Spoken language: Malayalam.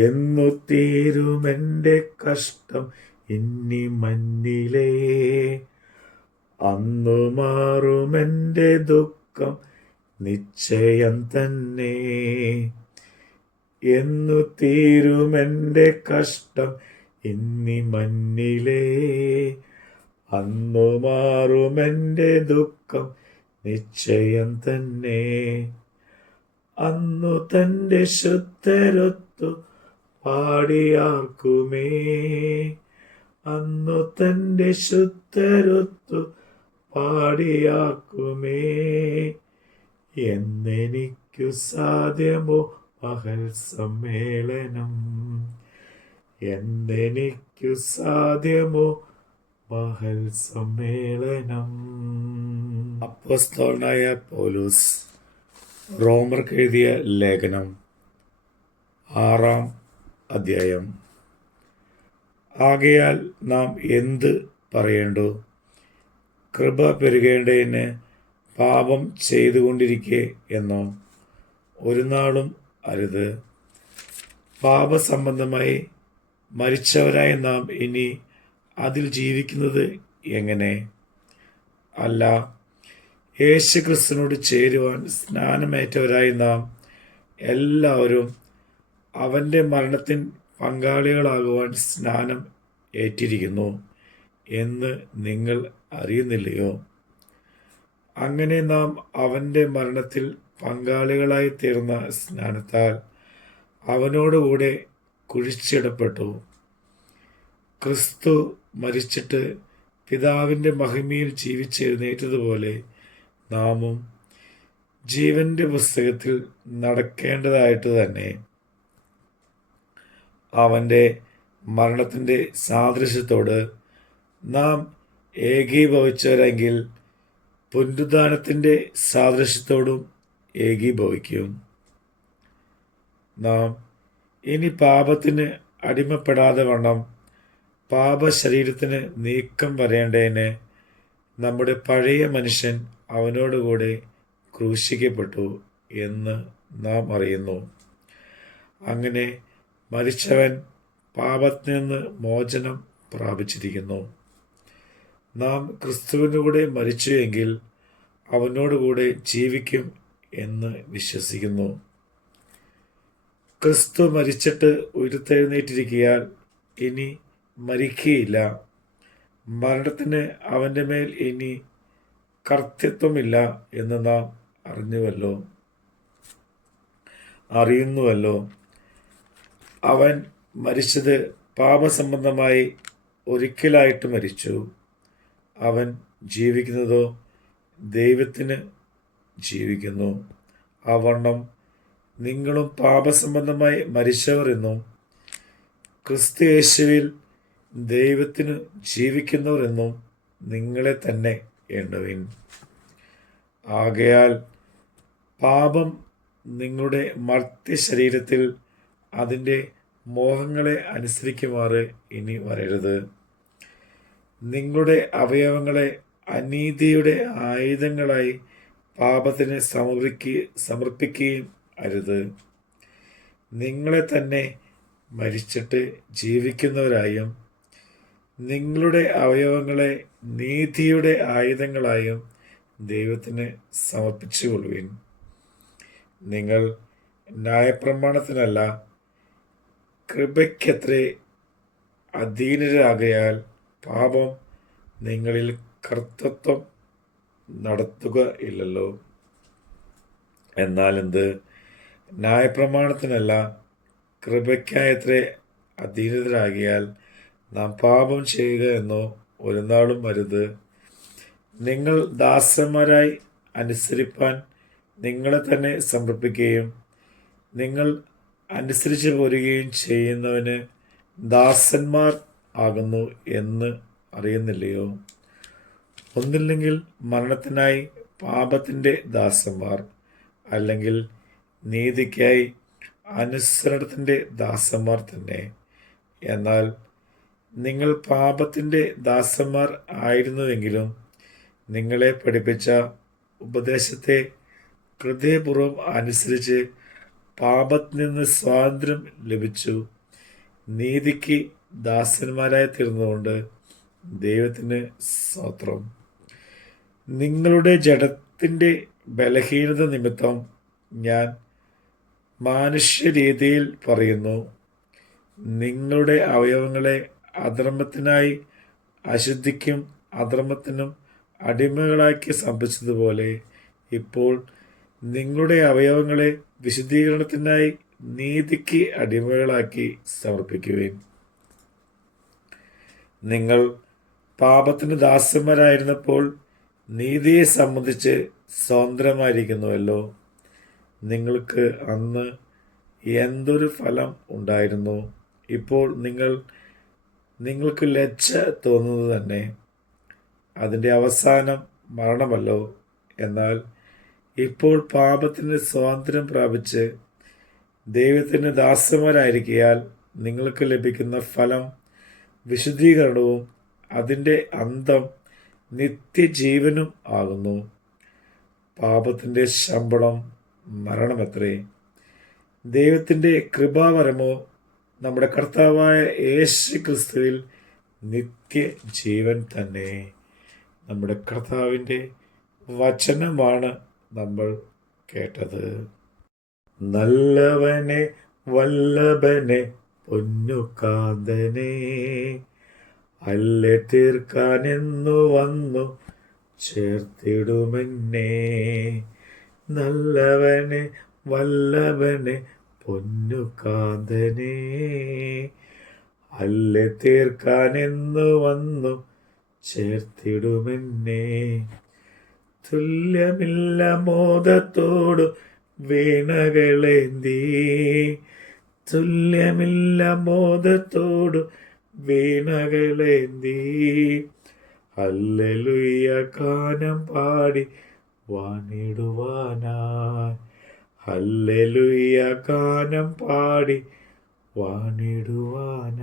എന്നു തീരുമെൻ്റെ കഷ്ടം ഇനി മഞ്ഞിലേ, അന്നു മാറുമെൻ്റെ ദുഃഖം നിശ്ചയം തന്നെ. എന്നു തീരുമെൻ്റെ കഷ്ടം ഇനി മഞ്ഞിലേ, അന്നു മാറുമെൻ്റെ ദുഃഖം നിശ്ചയം തന്നെ. അന്നു തൻ്റെ ശുദ്ധരൊത്തു പാടിയാർക്കുമേ, അന്നു തൻ്റെ ശുദ്ധരൊത്തു പാടിയാർക്കുമേ. എന്നെനിക്കു സാധ്യമോ പകൽ സമ്മേളനം, എന്നെനിക്കു സാധ്യമോ പകൽ സമ്മേളനം. അപ്പോസ്തലനായ പൗലോസ് റോമർക്ക് എഴുതിയ ലേഖനം 6-ാം അധ്യായം. ആകയാൽ നാം എന്ത് പറയേണ്ടു? കൃപ പെരുകേണ്ടതിന് പാപം ചെയ്തുകൊണ്ടിരിക്കെ എന്നോ? ഒരു നാളും അരുത്. പാപസംബന്ധമായി മരിച്ചവരായ നാം ഇനി അതിൽ ജീവിക്കുന്നത് എങ്ങനെ? അല്ല, യേശുക്രിസ്തുവിനോട് ചേരുവാൻ സ്നാനമേറ്റവരായി നാം എല്ലാവരും അവൻ്റെ മരണത്തിൻ പങ്കാളികളാകുവാൻ സ്നാനം ഏറ്റിരിക്കുന്നു എന്ന് നിങ്ങൾ അറിയുന്നില്ലയോ? അങ്ങനെ നാം അവൻ്റെ മരണത്തിൽ പങ്കാളികളായി തീർന്ന സ്നാനത്താൽ അവനോടുകൂടെ കുഴിച്ചിടപ്പെട്ടു. ക്രിസ്തു മരിച്ചിട്ട് പിതാവിൻ്റെ മഹിമയിൽ ജീവിച്ചെഴുന്നേറ്റതുപോലെ നാമും ജീവന്റെ പുസ്തകത്തിൽ നടക്കേണ്ടതായിട്ട് തന്നെ അവൻ്റെ മരണത്തിൻ്റെ സാദൃശ്യത്തോട് നാം ഏകീഭവിച്ചവരെങ്കിൽ പുനരുദ്ധാനത്തിൻ്റെ സാദൃശ്യത്തോടും ഏകീഭവിക്കും. നാം ഇനി പാപത്തിന് അടിമപ്പെടാതെ വണ്ണം പാപശരീരത്തിന് നീക്കം വരേണ്ടതിന് നമ്മുടെ പഴയ മനുഷ്യൻ അവനോടുകൂടെ ക്രൂശിക്കപ്പെട്ടു എന്ന് നാം അറിയുന്നു. അങ്ങനെ മരിച്ചവൻ പാപത്തിൽ നിന്ന് മോചനം പ്രാപിച്ചിരിക്കുന്നു. നാം ക്രിസ്തുവിനൂടെ മരിച്ചു എങ്കിൽ അവനോടുകൂടെ ജീവിക്കും എന്ന് വിശ്വസിക്കുന്നു. ക്രിസ്തു മരിച്ചിട്ട് ഉയർത്തെഴുന്നേറ്റിരിക്കയാൽ ഇനി മരിക്കുകയില്ല. മരണത്തിന് അവൻ്റെ മേൽ ഇനി കർത്തൃത്വമില്ല എന്ന് നാം അറിയുന്നുവല്ലോ. അവൻ മരിച്ചത് പാപസംബന്ധമായി ഒരിക്കലായിട്ട് മരിച്ചു. അവൻ ജീവിക്കുന്നതോ ദൈവത്തിന് ജീവിക്കുന്നു. അവണ്ണം നിങ്ങളും പാപസംബന്ധമായി മരിച്ചവർ എന്നും ക്രിസ്തു യേശുവിൽ ദൈവത്തിന് ജീവിക്കുന്നവർ എന്നും നിങ്ങളെ തന്നെ എണ്ണുവിൻ. ആകയാൽ പാപം നിങ്ങളുടെ മർത്യ ശരീരത്തിൽ അതിൻ്റെ മോഹങ്ങളെ അനുസരിക്കുമാറ് ഇനി വരരുത്. നിങ്ങളുടെ അവയവങ്ങളെ അനീതിയുടെ ആയുധങ്ങളായി പാപത്തിന് സമർപ്പിക്കുകയും അരുത്. നിങ്ങളെ തന്നെ മരിച്ചിട്ട് ജീവിക്കുന്നവരായും നിങ്ങളുടെ അവയവങ്ങളെ നീതിയുടെ ആയുധങ്ങളായും ദൈവത്തിന് സമർപ്പിച്ചുകൊള്ളുവിൻ. നിങ്ങൾ ന്യായപ്രമാണത്തിനല്ല കൃപയ്ക്കത്രേ അധീനരാകയാൽ പാപം നിങ്ങളിൽ കർത്തൃത്വം നടത്തുക ഇല്ലല്ലോ. എന്നാൽ എന്ത്? ന്യായപ്രമാണത്തിനല്ല കൃപയ്ക്കായത്രേ അധീനരാകിയാൽ നാം പാപം ചെയ്യുക എന്നോ ഒരു നാളും അരുത്. നിങ്ങൾ ദാസന്മാരായി അനുസരിപ്പാൻ നിങ്ങളെ തന്നെ സമർപ്പിക്കുകയും നിങ്ങൾ അനുസരിച്ച് പോരുകയും ചെയ്യുന്നവന് ദാസന്മാർ ആകുന്നു എന്ന് അറിയുന്നില്ലയോ? ഒന്നില്ലെങ്കിൽ മരണത്തിനായി പാപത്തിൻ്റെ ദാസന്മാർ, അല്ലെങ്കിൽ നീതിക്കായി അനുസരണത്തിൻ്റെ ദാസന്മാർ തന്നെ. എന്നാൽ നിങ്ങൾ പാപത്തിൻ്റെ ദാസന്മാർ ആയിരുന്നുവെങ്കിലും നിങ്ങളെ പഠിപ്പിച്ച ഉപദേശത്തെ ഹൃദയപൂർവ്വം അനുസരിച്ച് പാപത്തിൽ നിന്ന് സ്വാതന്ത്ര്യം ലഭിച്ചു. നീതിക്ക് ദാസന്മാരായി തീർന്നുകൊണ്ട് ദൈവത്തിന് സ്തോത്രം. നിങ്ങളുടെ ജഡത്തിൻ്റെ ബലഹീനത നിമിത്തം ഞാൻ മാനുഷ്യരീതിയിൽ പറയുന്നു, നിങ്ങളുടെ അവയവങ്ങളെ അധർമ്മത്തിനായി അശുദ്ധിക്കും അധർമ്മത്തിനും അടിമകളാക്കി സമർപ്പിച്ചതുപോലെ ഇപ്പോൾ നിങ്ങളുടെ അവയവങ്ങളെ വിശുദ്ധീകരണത്തിനായി നീതിക്ക് അടിമകളാക്കി സമർപ്പിക്കുവിൻ. നിങ്ങൾ പാപത്തിന് ദാസന്മാരായിരുന്നപ്പോൾ നീതിയെ സംബന്ധിച്ച് സ്വതന്ത്രമായിരിക്കുന്നുവല്ലോ. നിങ്ങൾക്ക് അന്ന് എന്തൊരു ഫലം ഉണ്ടായിരുന്നു! ഇപ്പോൾ നിങ്ങൾക്ക് ലജ്ജ തോന്നുന്നത് തന്നെ. അതിൻ്റെ അവസാനം മരണമല്ലോ. എന്നാൽ ഇപ്പോൾ പാപത്തിന് സ്വാതന്ത്ര്യം പ്രാപിച്ച് ദൈവത്തിന് ദാസന്മാരായിരിക്കയാൽ നിങ്ങൾക്ക് ലഭിക്കുന്ന ഫലം വിശുദ്ധീകരണവും അതിൻ്റെ അന്തം നിത്യജീവനും ആകുന്നു. പാപത്തിൻ്റെ ശമ്പളം മരണമത്രേ. ദൈവത്തിൻ്റെ കൃപാവരമോ നമ്മുടെ കർത്താവായ യേശു ക്രിസ്തുവിൽ നിത്യജീവൻ തന്നെ. നമ്മുടെ കർത്താവിൻ്റെ വചനമാണ് നമ്മൾ കേട്ടത്. നല്ലവനെ വല്ലഭനെ പൊന്നുകാന്തനെ അല്ലെ തീർക്കാനെന്നു വന്നു ചേർത്തിടുമെന്നെ. നല്ലവനെ വല്ലഭനെ പൊന്നുകാന്തനെ അല്ലെ തീർക്കാനെന്നു വന്നു ചേർത്തിടുമെന്നെ. തുല്യമില്ല മോദത്തോടു വീണകളേന്തി, തുല്യമില്ല മോദത്തോടു വീണകളേന്തി ഹല്ലേലൂയ ഗാനം പാടി വാണിടുവാനായി, ഹല്ലേലൂയ ഗാനം പാടി വാണിടുവാനായി.